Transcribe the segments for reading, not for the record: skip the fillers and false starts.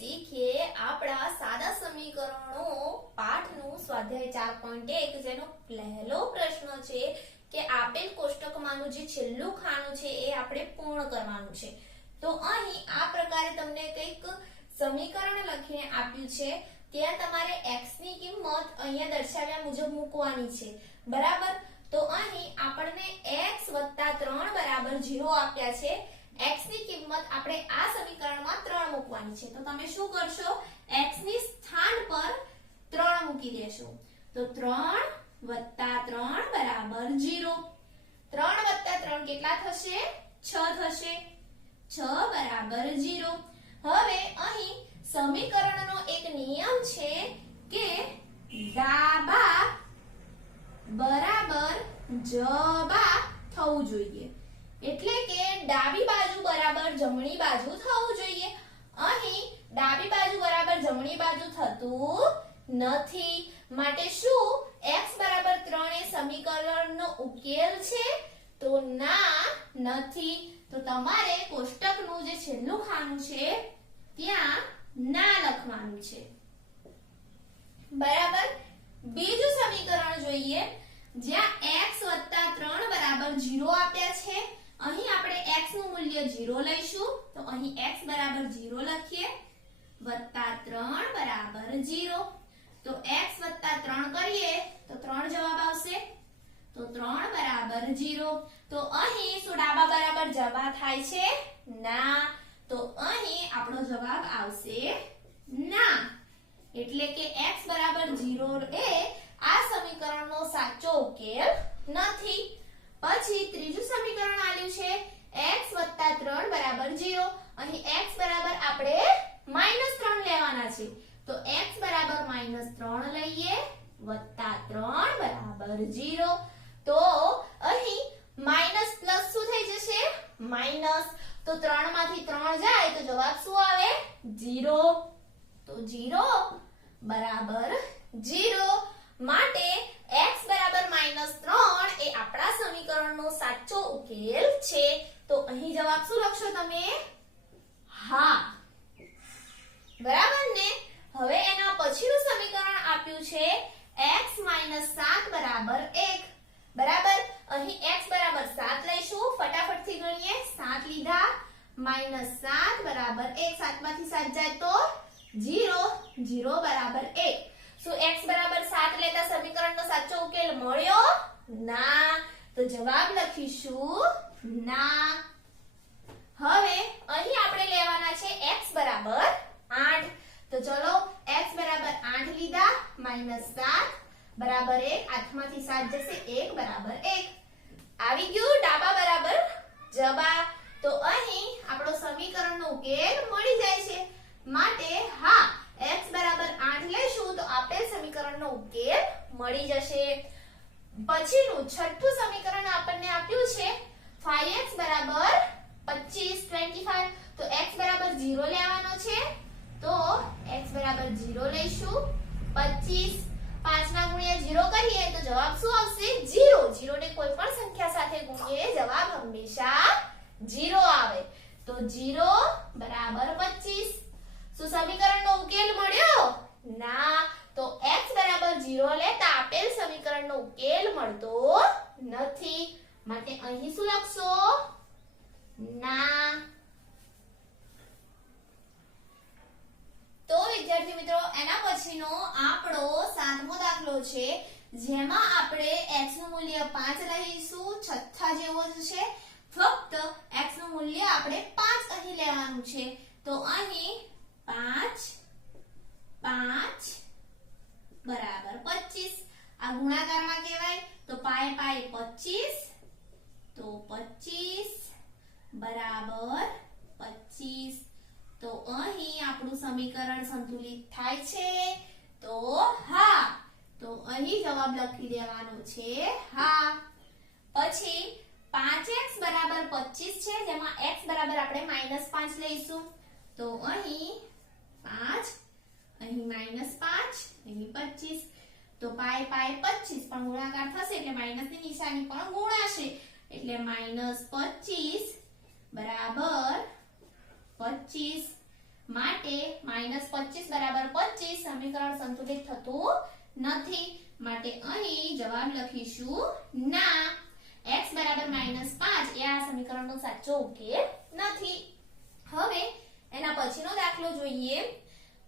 શીખીએ આપણા સાદા સમીકરણો પાઠનું સ્વાધ્યાય 4.1 જેનો પહેલો પ્રશ્ન છે કે આપેલ કોષ્ટકમાંનું જે છેલ્લું ખાનું છે એ આપણે પૂર્ણ કરવાનું છે। તો અહીં આ પ્રકારે તમને કંઈક સમીકરણ લખીને આપ્યું છે, ત્યાં તમારે x ની કિંમત અહીંયા દર્શાવ્યા મુજબ મૂકવાની છે, બરાબર। તો અહીં આપણને x + 3 = 0 આપ્યા છે। x ની કિંમત આપણે આ સમીકરણમાં 3 મૂકવાની છે। તો તમે શું કરશો, x ની સ્થાન પર 3 મૂકી દેશો। તો 3 + 3 = 0। 3 + 3 કેટલા થશે? 6 થશે। 6 = 0। હવે અહીં સમીકરણનો એક નિયમ છે કે ડાબા બરાબર જબા થવું જોઈએ, એટલે કે ડાબી બાજુ બરાબર જમણી બાજુ થવું જોઈએ। અહીં ડાબી બાજુ બરાબર જમણી બાજુ થતું નથી, માટે શું x = 3 એ સમીકરણનો ઉકેલ છે? તો ના, નથી। તો તમારે કોષ્ટકનું જે છેલ્લું ખાનું છે ત્યાં ના લખવાનું છે, બરાબર। બીજું સમીકરણ જોઈએ, જ્યાં x + 3 = 0 આપ્યા છે। અહીં આપણે x નું મૂલ્ય 0 લઈશું, તો અહીં x = 0 લખીએ, +3 = 0। તો x + 3 કરીએ તો 3 જવાબ આવશે, તો 3 = 0। તો અહીં શું ડાબા બરાબર જબા થાય છે? ના। તો અહીં આપણો જવાબ આવશે ના, એટલે કે x = 0 એ આ સમીકરણનો સાચો ઉકેલ નથી। પછી ત્રીજું સમીકરણ આલ્યું છે x + 3 = 0। અહીં x બરાબર આપણે -3 લેવાના છે, તો x બરાબર -3 લઈએ, +3 = 0। તો અહીં માઈનસ પ્લસ શું થઈ જશે? માઈનસ। તો 3 માંથી 3 જાય તો જવાબ શું આવે? 0। તો 0 = 0, માટે x = -3 એ આપણા સમીકરણનો સાચો ઉકેલ છે। તો અહીં જવાબ શું લખશો તમે? હા, બરાબર ને। હવે એના પછીનું સમીકરણ આપ્યું છે x - 7 = 1, બરાબર। અહીં x = 7 લઈશું, ફટાફટથી ગણીએ। 7 લીધા, -7 = 1, 7 માંથી 7 જાય તો 0, 0 = 1। શું x = 7 લેતા સમીકરણનો સાચો ઉકેલ મળ્યો? ના। તો જવાબ લખીશું ના। હવે અહીં આપણે લેવાના છે x = 8। તો ચલો x = 8 લીધા, -7 = 1, 8 માંથી 7 જશે, 1 = 1। આવી ગયું ડાબા બરાબર જબા। તો અહીં આપણો સમીકરણનો ઉકેલ મળી જાય છે, માટે હા x = 8 લેશું તો આપેલ સમીકરણનો ઉકેલ મળી જશે। પછીનું છઠ્ઠું સમીકરણ આપણને આપ્યું છે 5x = 25, તો x = 0 લેવાનો છે, તો x = 0 લઈશું, 25 5 ના ગુણ્યા 0 કરીએ તો જવાબ શું આવશે? 0। 0 ને કોઈ પણ સંખ્યા સાથે ગુણીએ જવાબ હંમેશા 0 આવે। તો 0 = 25। શું સમીકરણનો ઉકેલ મળ્યો? ના। તો x = 0 લેતા આપેલ સમીકરણનો ઉકેલ મળતો નથી, માટે અહીં શું લખશો? ના। તો વિદ્યાર્થી મિત્રો, એના પછીનો આપણો 7મો દાખલો છે, જેમાં આપણે x નું મૂલ્ય 5 લઈશું, છઠ્ઠા જેવો જ છે, ફક્ત x નું મૂલ્ય આપણે 5 અહીં લેવાનું છે। તો અહીં 5 = 25। આ ગુણાકારમાં કહેવાય, તો પાય 25, તો 25 = 25। તો અહીં આપણું સમીકરણ સંતુલિત થાય છે, તો હા। તો અહીં જવાબ લખી દેવાનો છે હા। પછી 5x = 25 છે, જેમાં x બરાબર આપણે -5 લઈશું, તો અહીં 5, અહીં -5, અહીં 25। તો પાય 25 પણ ગુણાકાર થશે એટલે માઈનસની નિશાની પણ ગુણાશે, એટલે -25 = 25, માટે -25 બરાબર 25 સમીકરણ સંતુલિત થતું નથી માટે અહીં જવાબ લખીશું ના x બરાબર -5 એ આ સમીકરણનો સાચો ઉકેલ નથી. હવે એના પછીનો દાખલો જોઈએ.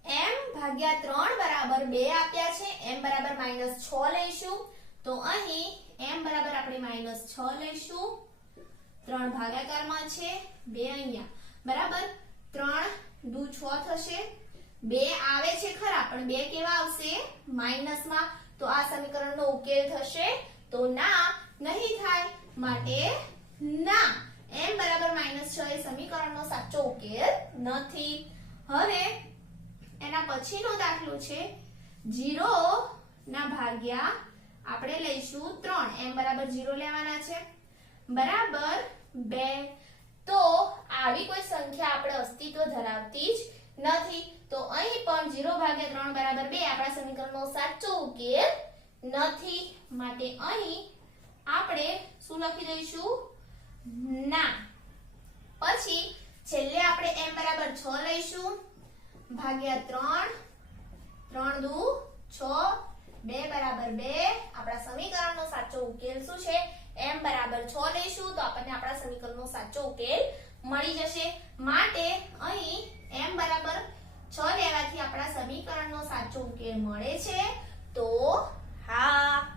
m ભાગ્યા 3 બરાબર 2 આપ્યા છે. m બરાબર -6 લઈશું તો અહીં m બરાબર આપણે -6 લઈશું. 3 ભાગાકારમાં છે 2 અહીંયા બરાબર 3 દુ 6 થશે. 2 આવે છે ખરા પણ 2 કેવા આવશે માઈનસમાં તો આ સમીકરણનો ઉકેલ થશે તો ના નહીં થાય માટે ના m બરાબર -6 એ સમીકરણનો સાચો ઉકેલ નથી. હવે એના પછીનો દાખલો છે 0 ના ભાગ્યા આપણે લઈશું 3 m બરાબર 0 લેવાના છે બરાબર 2 તો આવી કોઈ સંખ્યા આપણે અસ્તિત્વ ધરાવતી જ નથી તો અહીં પણ 0 ભાગ્યા 3 બરાબર 2 આપણા સમીકરણનો સાચો ઉકેલ નથી માટે અહીં આપણે શું લખી દઈશું ના. પછી છેલ્લે આપણે m બરાબર 6 લઈશું ભાગ્યા 3 દુ 6 2 બરાબર 2 આપણા સમીકરણનો સાચો ઉકેલ શું છે m બરાબર 6 લઈશું તો આપણને આપણા સમીકરણનો સાચો ઉકેલ મળી જશે માટે અહીં m બરાબર 6 લેવાથી આપણા સમીકરણનો સાચો ઉકેલ મળે છે તો હા.